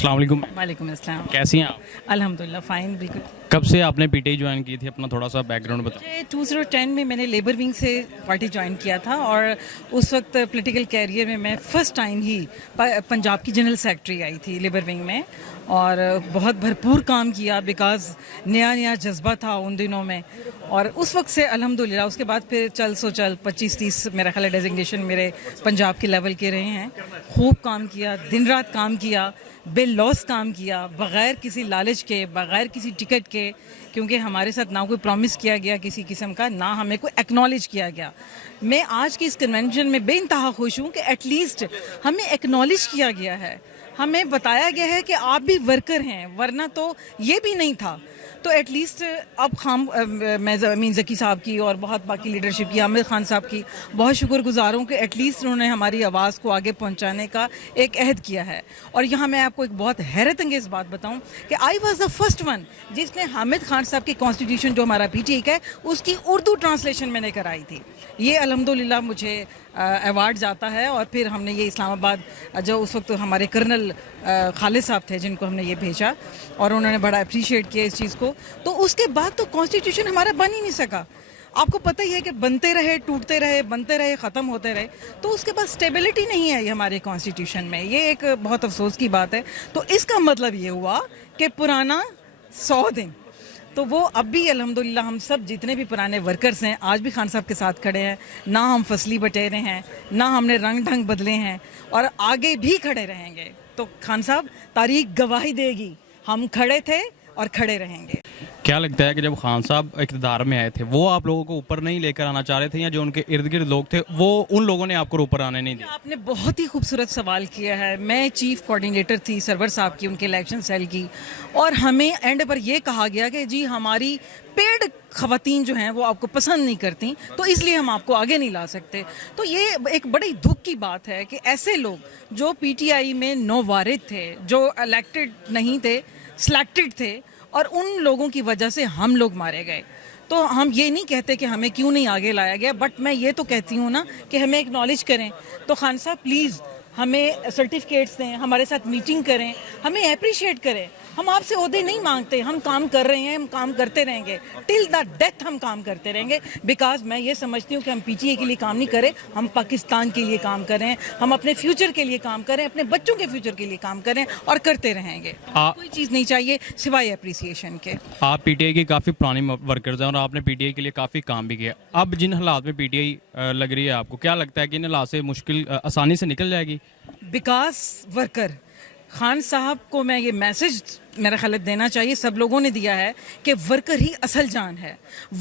अस्सलाम वालेकुम। वालेकुम अस्सलाम। कैसी हैं आप? अल्हम्दुलिल्लाह फ़ाइन, बिल्कुल। कब से आपने पीटीआई ज्वाइन की थी? अपना थोड़ा सा बैकग्राउंड बताएं। मुझे 2010 में मैंने लेबर विंग से पार्टी ज्वाइन किया था और उस वक्त पॉलिटिकल कैरियर में मैं फ़र्स्ट टाइम ही पंजाब की जनरल सेक्रेटरी आई थी लेबर विंग में, और बहुत भरपूर काम किया बिकॉज़ नया नया जज्बा था उन दिनों में। और उस वक्त से अल्हम्दुलिल्लाह उसके बाद फिर चल 25-30 मेरा ख्याल है डेजिग्नेशन मेरे पंजाब के लेवल के रहे हैं। खूब काम किया, दिन रात काम किया, बेलॉस काम किया, बग़ैर किसी लालच के, बग़ैर किसी टिकट के, क्योंकि हमारे साथ ना कोई प्रॉमिस किया गया किसी किस्म का, ना हमें कोई एक्नॉलेज किया गया। मैं आज की इस कन्वेंशन में बेइंतहा खुश हूँ कि एटलीस्ट हमें एक्नॉलेज किया गया है, हमें बताया गया है कि आप भी वर्कर हैं, वरना तो ये भी नहीं था। तो एटलीस्ट अब मैं अमीन ज़की साहब की और बहुत बाकी लीडरशिप की, आमिर खान साहब की बहुत शुक्रगुजार हूँ कि एटलीस्ट उन्होंने हमारी आवाज़ को आगे पहुँचाने का एक अहद किया है। और यहाँ मैं आपको एक बहुत हैरत अंगेज़ बात बताऊँ कि I was the first one जिसने हामिद खान साहब की कॉन्स्टिट्यूशन जो हमारा पीटीआई का है उसकी उर्दू ट्रांसलेशन मैंने कराई थी। ये अल्हम्दुलिल्लाह मुझे अवार्ड जाता है। और फिर हमने ये इस्लामाबाद, जो उस वक्त हमारे कर्नल खालिद साहब थे जिनको हमने ये भेजा, और उन्होंने बड़ा अप्रिशिएट किया इस चीज़ को। तो उसके बाद तो कॉन्स्टिट्यूशन हमारा बन ही नहीं सका। आपको पता ही है कि बनते रहे, टूटते रहे, बनते रहे, ख़त्म होते रहे, तो उसके बाद स्टेबिलिटी नहीं है हमारे कॉन्स्टिट्यूशन में। ये एक बहुत अफसोस की बात है। तो इसका मतलब ये हुआ कि पुराना 100 दिन, तो वो अब भी अल्हम्दुलिल्लाह हम सब जितने भी पुराने वर्कर्स हैं आज भी खान साहब के साथ खड़े हैं। ना हम फसली बटेरे हैं, ना हमने रंग ढंग बदले हैं, और आगे भी खड़े रहेंगे। तो खान साहब तारीख गवाही देगी, हम खड़े थे और खड़े रहेंगे। क्या लगता है कि जब खान साहब इक़्तिदार में आए थे वो आप लोगों को ऊपर नहीं लेकर आना चाह रहे थे, या जो उनके इर्द गिर्द लोग थे वो उन लोगों ने आपको ऊपर आने नहीं दिया? आपने बहुत ही खूबसूरत सवाल किया है। मैं चीफ कोऑर्डिनेटर थी सरवर साहब की, उनके इलेक्शन सेल की, और हमें एंड पर यह कहा गया कि जी हमारी पेड खवातीन जो हैं वो आपको पसंद नहीं करती, तो इसलिए हम आपको आगे नहीं ला सकते। तो ये एक बड़ी दुख की बात है कि ऐसे लोग जो पीटीआई में नौवारिद थे, जो इलेक्टेड नहीं थे, सिलेक्टेड थे, और उन लोगों की वजह से हम लोग मारे गए। तो हम ये नहीं कहते कि हमें क्यों नहीं आगे लाया गया, बट मैं ये तो कहती हूँ ना कि हमें एक्नॉलेज करें। तो खान साहब प्लीज़ हमें सर्टिफिकेट्स दें, हमारे साथ मीटिंग करें, हमें अप्रिशिएट करें। हम आपसे ओहदे नहीं मांगते, हम काम कर रहे हैं, हम काम करते रहेंगे टिल द डेथ, हम काम करते रहेंगे। बिकॉज मैं ये समझती हूँ कि हम पीटीआई के लिए काम नहीं करें, हम पाकिस्तान के लिए काम करें, हम अपने फ्यूचर के लिए काम करें, अपने बच्चों के फ्यूचर के लिए काम करें, और करते रहेंगे। कोई चीज़ नहीं चाहिए सिवाय अप्रिसिएशन के। आप पीटीआई की काफ़ी पुरानी वर्कर्स हैं और आपने पीटीआई के लिए काफ़ी काम भी किया। अब जिन हालात में पीटीआई लग रही है, आपको क्या लगता है कि इन हालात से मुश्किल आसानी से निकल जाएगी? विकास वर्कर खान साहब को मैं ये मैसेज मेरा ख्याल देना चाहिए, सब लोगों ने दिया है कि वर्कर ही असल जान है,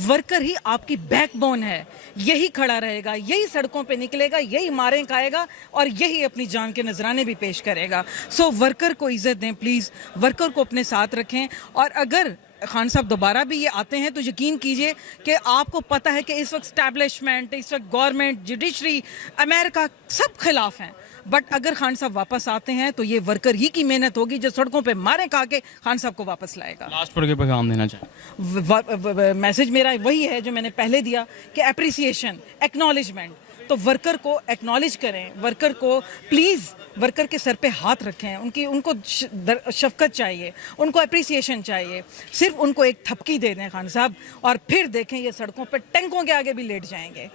वर्कर ही आपकी बैकबोन है। यही खड़ा रहेगा, यही सड़कों पे निकलेगा, यही मारें खाएगा, और यही अपनी जान के नजराने भी पेश करेगा। सो वर्कर को इज्जत दें प्लीज़, वर्कर को अपने साथ रखें। और अगर खान साहब दोबारा भी ये आते हैं तो यकीन कीजिए कि आपको पता है कि इस वक्त स्टैब्लिशमेंट, इस वक्त गवर्नमेंट, जुडिशरी, अमेरिका सब खिलाफ हैं, बट अगर खान साहब वापस आते हैं तो ये वर्कर ही की मेहनत होगी जो सड़कों पे मारे खा के खान साहब को वापस लाएगा। लास्ट पर के पैगाम देना चाहिए? मैसेज मेरा वही है जो मैंने पहले दिया कि अप्रिसिएशन, एक्नॉलेजमेंट। तो वर्कर को एक्नॉलेज करें, वर्कर को प्लीज़, वर्कर के सर पे हाथ रखें, उनको शफकत चाहिए, उनको अप्रिसिएशन चाहिए। सिर्फ उनको एक थपकी दे दें खान साहब, और फिर देखें ये सड़कों पे टैंकों के आगे भी लेट जाएंगे।